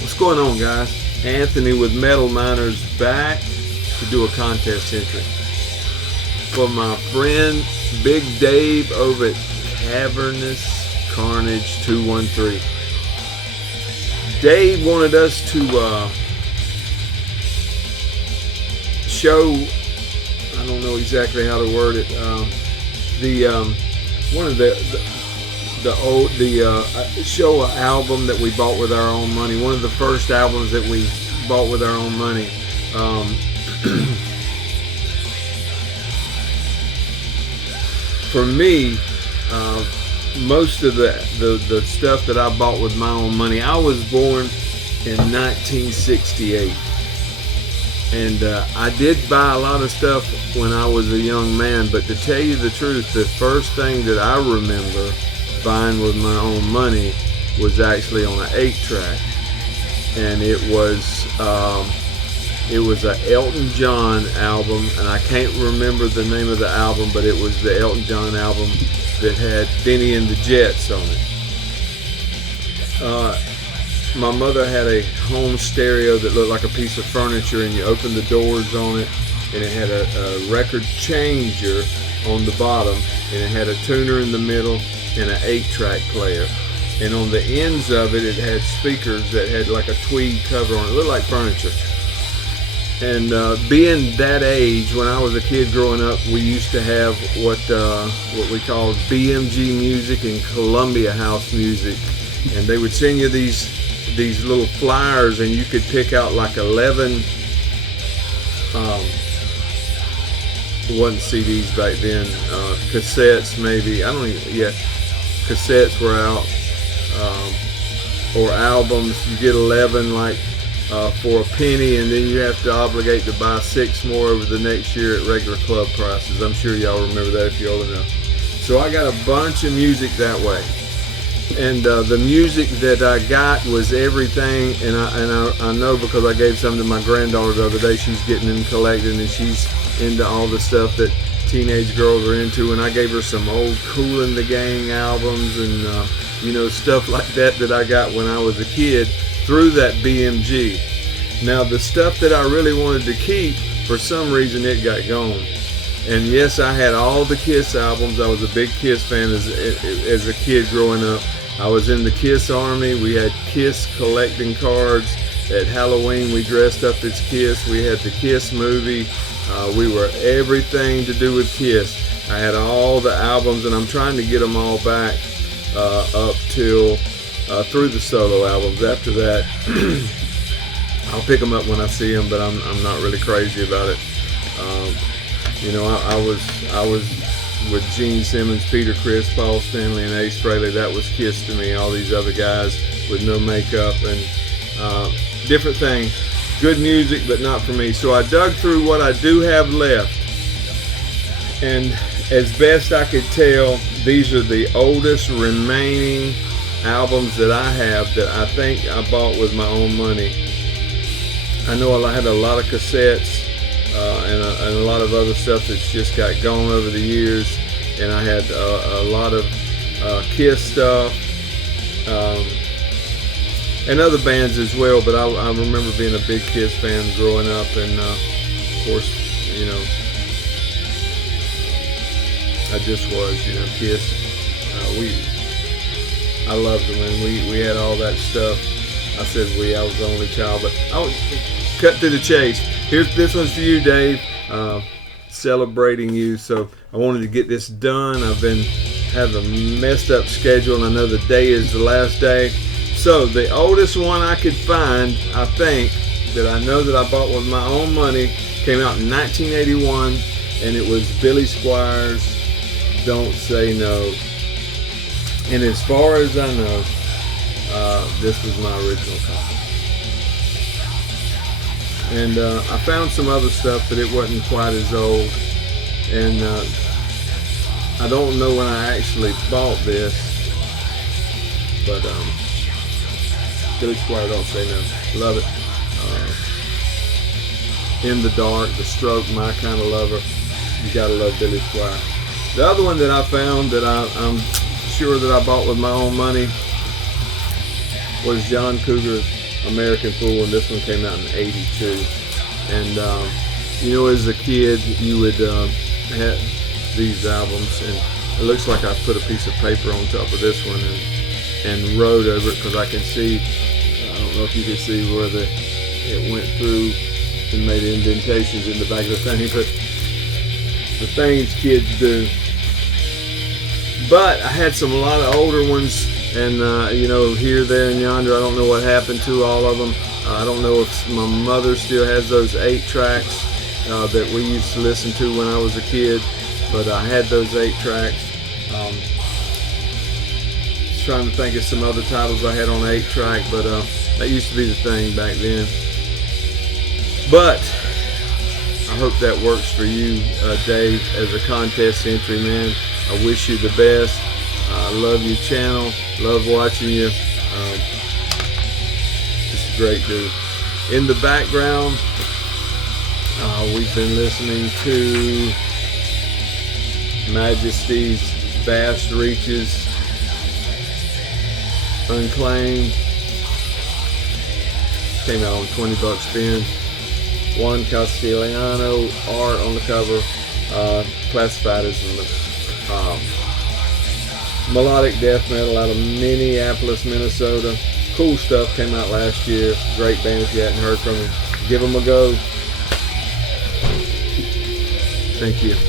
What's going on, guys? Anthony with Metal Miners back to do a contest entry for my friend Big Dave over at CAVERNOUS CARNAGE 213. Dave wanted us to show, I don't know exactly how to word it, one of show an album that we bought with our own money. One of the first albums that we bought with our own money. For me, most of the stuff that I bought with my own money. I was born in 1968, and I did buy a lot of stuff when I was a young man. But to tell you the truth, the first thing that I remember buying with my own money was actually on an 8-track, and it was an Elton John album, and I can't remember the name of the album, but it was the Elton John album that had Benny and the Jets on it. My mother had a home stereo that looked like a piece of furniture, and you opened the doors on it, and it had a record changer on the bottom, and it had a tuner in the middle and an 8-track player. And on the ends of it, it had speakers that had like a tweed cover on it. It looked like furniture. And being that age, when I was a kid growing up, we used to have what we called BMG music and Columbia House music, and they would send you these little flyers, and you could pick out like 11. It wasn't CDs back then, cassettes maybe. I don't even. Yeah, cassettes were out, or albums. You get 11 like. For a penny, and then you have to obligate to buy 6 more over the next year at regular club prices. I'm sure y'all remember that if you're old enough. So I got a bunch of music that way, and the music that I got was everything. And I know because I gave some to my granddaughter the other day. She's getting and collecting, and she's into all the stuff that teenage girls are into. And I gave her some old Kool and the Gang albums and stuff like that I got when I was a kid, through that BMG. Now the stuff that I really wanted to keep, for some reason it got gone. And yes, I had all the Kiss albums. I was a big Kiss fan as a kid growing up. I was in the Kiss Army. We had Kiss collecting cards. At Halloween we dressed up as Kiss. We had the Kiss movie. We were everything to do with Kiss. I had all the albums, and I'm trying to get them all back up till through the solo albums. After that, I'll pick them up when I see them, but I'm not really crazy about it. I was with Gene Simmons, Peter Criss, Paul Stanley, and Ace Frehley. That was Kiss to me. All these other guys with no makeup and different things. Good music, but not for me. So I dug through what I do have left, and as best I could tell, these are the oldest remaining albums that I have that I think I bought with my own money. I know I had a lot of cassettes and a lot of other stuff that's just got gone over the years, and I had a lot of Kiss stuff and other bands as well, but I remember being a big Kiss fan growing up, and of course, I just was, Kiss. I loved them, and we had all that stuff. I said I was the only child, but I would cut to the chase. This one's for you, Dave. Celebrating you. So I wanted to get this done. I've been having a messed up schedule, and I know the day is the last day. So the oldest one I could find, I think, that I know that I bought with my own money, came out in 1981, and it was Billy Squier's Don't Say No. And as far as I know, this was my original copy. And I found some other stuff, but it wasn't quite as old. And I don't know when I actually bought this, but Billy Squier, Don't Say No. Love it. In the Dark, The Stroke, My Kind of Lover. You gotta love Billy Squier. The other one that I found that I'm sure that I bought with my own money was John Cougar American Fool, and this one came out in '82. And you know, as a kid, you would have these albums, and it looks like I put a piece of paper on top of this one and wrote over it, because I can see, I don't know if you can see where it went through and made indentations in the back of the thing, but the things kids do. But I had a lot of older ones, and you know, here, there, and yonder. I don't know what happened to all of them. I don't know if my mother still has those 8 tracks that we used to listen to when I was a kid, but I had those 8 tracks. Just trying to think of some other titles I had on 8 track, but that used to be the thing back then. But I hope that works for you, Dave, as a contest entry, man. I wish you the best. I love your channel, love watching you. Just a great dude. In the background, we've been listening to Majesty's Vast Reaches, Unclaimed. Came out on 20 bucks spin. Juan Castellano art on the cover, classified as melodic death metal out of Minneapolis, Minnesota. Cool stuff, came out last year. Great band. If you hadn't heard from them, give them a go. Thank you.